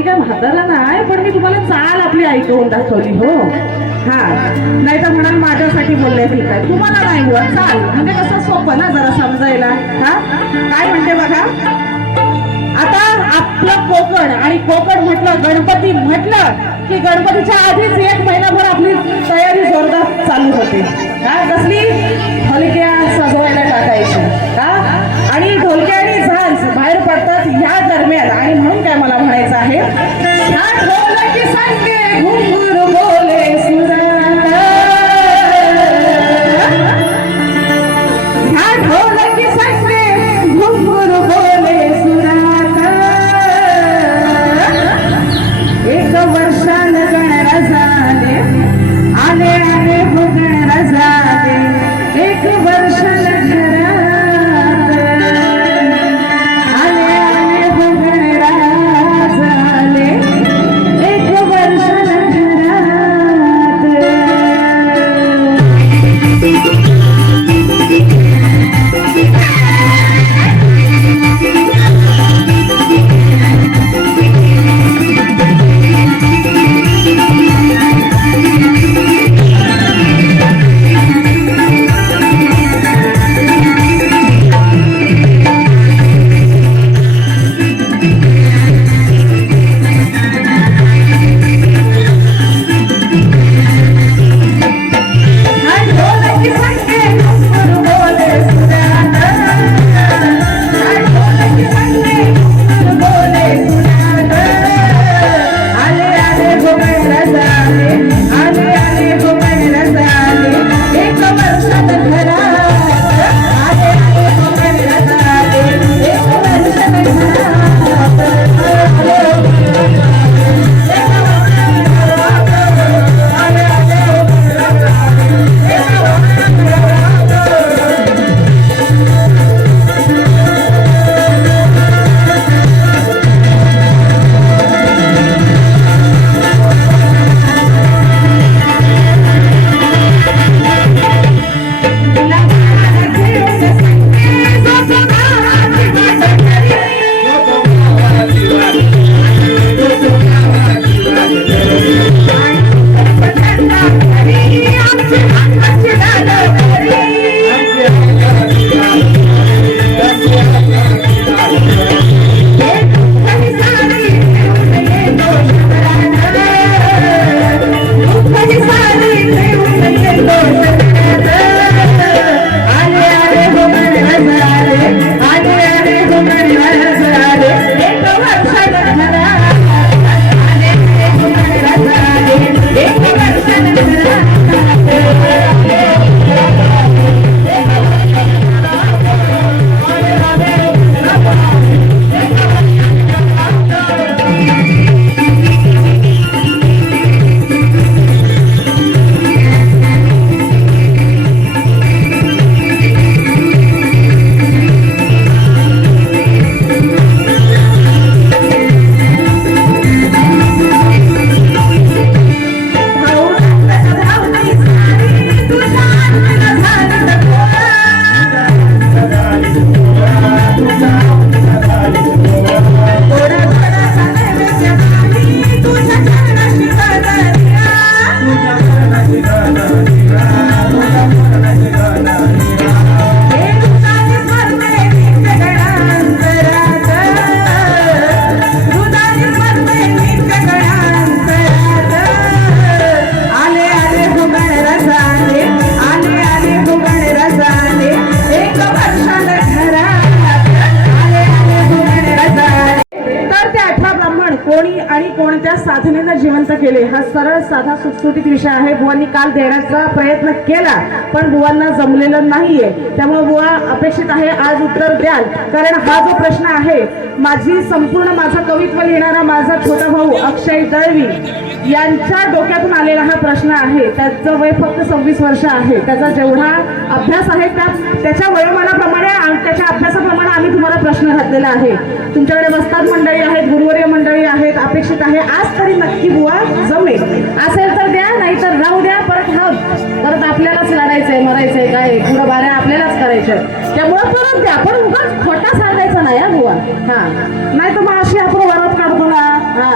मी काय म्हातारा नाही, पण मी तुम्हाला चाल आपली ऐकवून दाखवली हो. हा, नाही तर म्हणाल माझ्यासाठी बोलले ठीक आहे, तुम्हाला नाही बुवा चाल म्हणजे कसं सोपं ना जरा समजायला. हा, काय म्हणते बघा, आता आपलं कोकण आणि कोकण म्हटलं गणपती म्हटलं की गणपतीच्या आधीच एक महिनाभर आपली तयारी जोरदार चालू होते. हा, कसली ढोलक्या सजवायला टाकायची. हा, आणि ढोलक्या आणि झांज बाहेर पडतात ह्या दरम्यान. आणि म्हणून काय मला म्हणायचं आहे, ह्या ढोलकी सांगे घुंगूर बोले सुरात, ह्या ढोलकी सांगे घुंगूर बोले सुरात, एक वर्षान गणराजाने आले आले हो गणराजाने, एक वर्षान घरात आले आले हो गणराज आले, एक वर्षान घरात. कोणी आणि कोणत्या साधनेनं जिवंत केले हा सरळ साधा सुटसुटीत विषय आहे. बुवांनी काल देण्याचा प्रयत्न केला पण बुवांना जमलेलं नाहीये, त्यामुळे बुवा अपेक्षित आहे आज उत्तर द्याल. कारण हा जो प्रश्न आहे, माझं कवित्व लिहिणारा माझा छोटा भाऊ अक्षय दळवी यांच्या डोक्यातून आलेला हा प्रश्न आहे. त्याचं वय फक्त 26 वर्ष आहे. त्याचा जेवढा अभ्यास आहे त्याच्या वयोमानाप्रमाणे त्याच्या अभ्यासाप्रमाणे आम्ही तुम्हाला प्रश्न घातलेला आहे. तुमच्याकडे वस्ताद मंडळी आहेत, गुरुवर्य मंडळी आहेत. अपेक्षित आहे आज तरी नक्की बुवा जमेल. असेल तर द्या, नाही तर राहू द्या. परत आपल्यालाच लढायचंय, मरायचंय, काय पुढं बाऱ्या आपल्यालाच करायचं. त्यामुळे परत द्या, पण उगाच खोटा सांगायचा नाही हा बुवा. हा, नाही तर मग अशी आपण वरात काढतो ना. हा,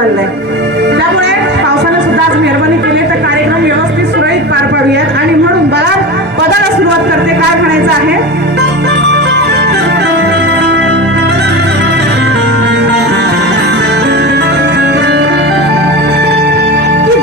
चाललंय. त्यामुळे पावसाने सुद्धा आज मेहरबानी केली तर कार्यक्रम व्यवस्थित सुरळीत पार पाडूयात. आणि म्हणून बघा पदाला सुरुवात करते. काय म्हणायचं आहे? की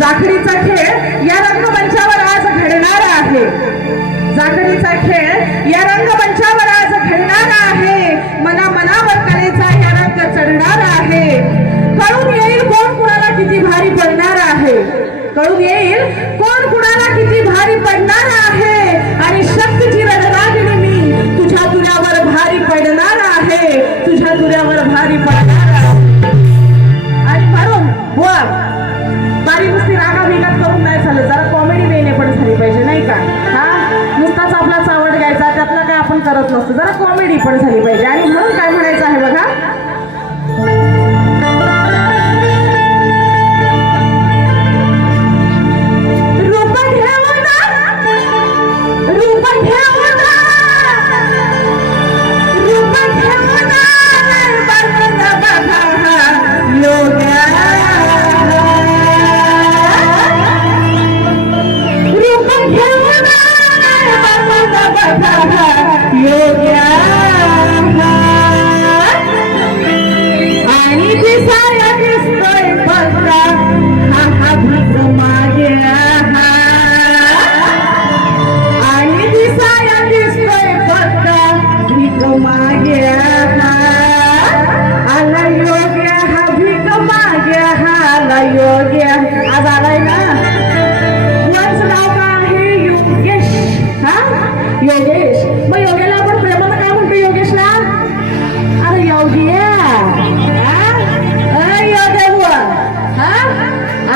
जाखडीचा खेळ या रंगमंचावर आज घडणार आहे. जाखडीचा खेळ या रंगमंचावर आज घडणार आहे. मनावर कलेचा या रंग चढणार आहे. कळून येईल कोण कुणाला किती भारी पडणार आहे. कळून येईल कोण कुणाला किती भारी पडणार आहे. आणि शक्तीची रणरागिणी मी तुझ्या तुऱ्यावर भारी पडणार आहे. तुझ्या तुऱ्यावर भारी पडणार आहे. आणि म्हणून बुवा बारी नुसती रागा भिगात करून नाही झालं. जरा कॉमेडी वेने पण झाली पाहिजे नाही का? हा नुसताच आपला चावड गायचा त्यातला काय आपण करत नसतो. जरा कॉमेडी पण झाली पाहिजे. आणि म्हणून काय म्हणायचं आहे बघा. आणि दिसाया दिसतोय पत्रा हा हा भीक माग्या. आणि दिसाया दिसतोय पत्रा भीक माग्या. आला योग्य हा भीक माग्या. हा आला योग्य. आज आलाय ना. तुझं नाव काय आहे? योगेश. हा योगेश. मग योग्याला आपण प्रेमानं काय म्हणतो योगेशला? अरे योग्य. योग्य बुवा.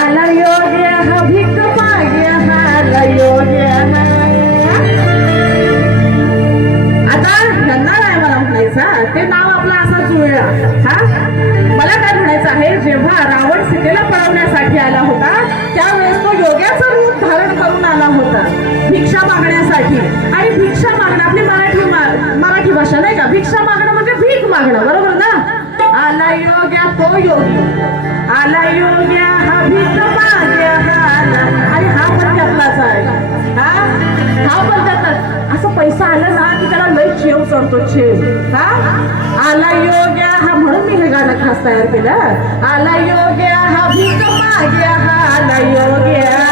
आला योग्य हा भीक माग्या. हा आला योग्य. आता यांना नाही मला म्हणायचं. ते नाव आपलं असं जुळलं. मला काय म्हणायचं आहे, जेव्हा रावण सीतेला पळवण्यासाठी आला होता त्यावेळेस तो योग्याचं रूप धारण करून आला होता भिक्षा मागण्यासाठी. आणि भिक्षा मागणं आपली मराठी भाषा नाही का? भिक्षा मागणं म्हणजे भीक मागणं, बरोबर ना? आला योग्या तो योगी. आला योग्या हा भीक माग्या. आणि हा पण त्यातलाच आहे. हा पण त्यातलाच. असं पैसा आला ना की त्याला लय चेव चढतो. चेव. आला योग्या हा म्हणून मी हे गाणं खास तयार केलं. आला योग्या हा भीक माग्या. हा आला योग्या.